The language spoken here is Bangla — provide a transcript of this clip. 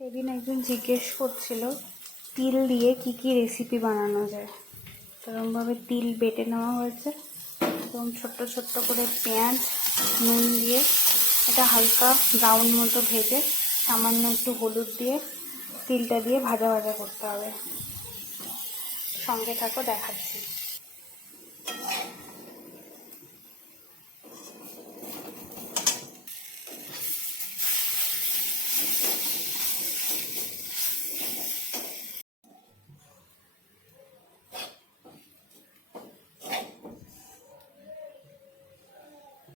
সেদিন একজন জিজ্ঞেস করছিল তিল দিয়ে কি কি রেসিপি বানানো যায়। সেরকমভাবে তিল বেটে নেওয়া হয়েছে এবং ছোট্ট ছোট্ট করে পেঁয়াজ নুন দিয়ে এটা হালকা ব্রাউন মতো ভেজে সামান্য একটু হলুদ দিয়ে তিলটা দিয়ে ভাজা ভাজা করতে হবে। সঙ্গে থাকো, দেখাচ্ছি।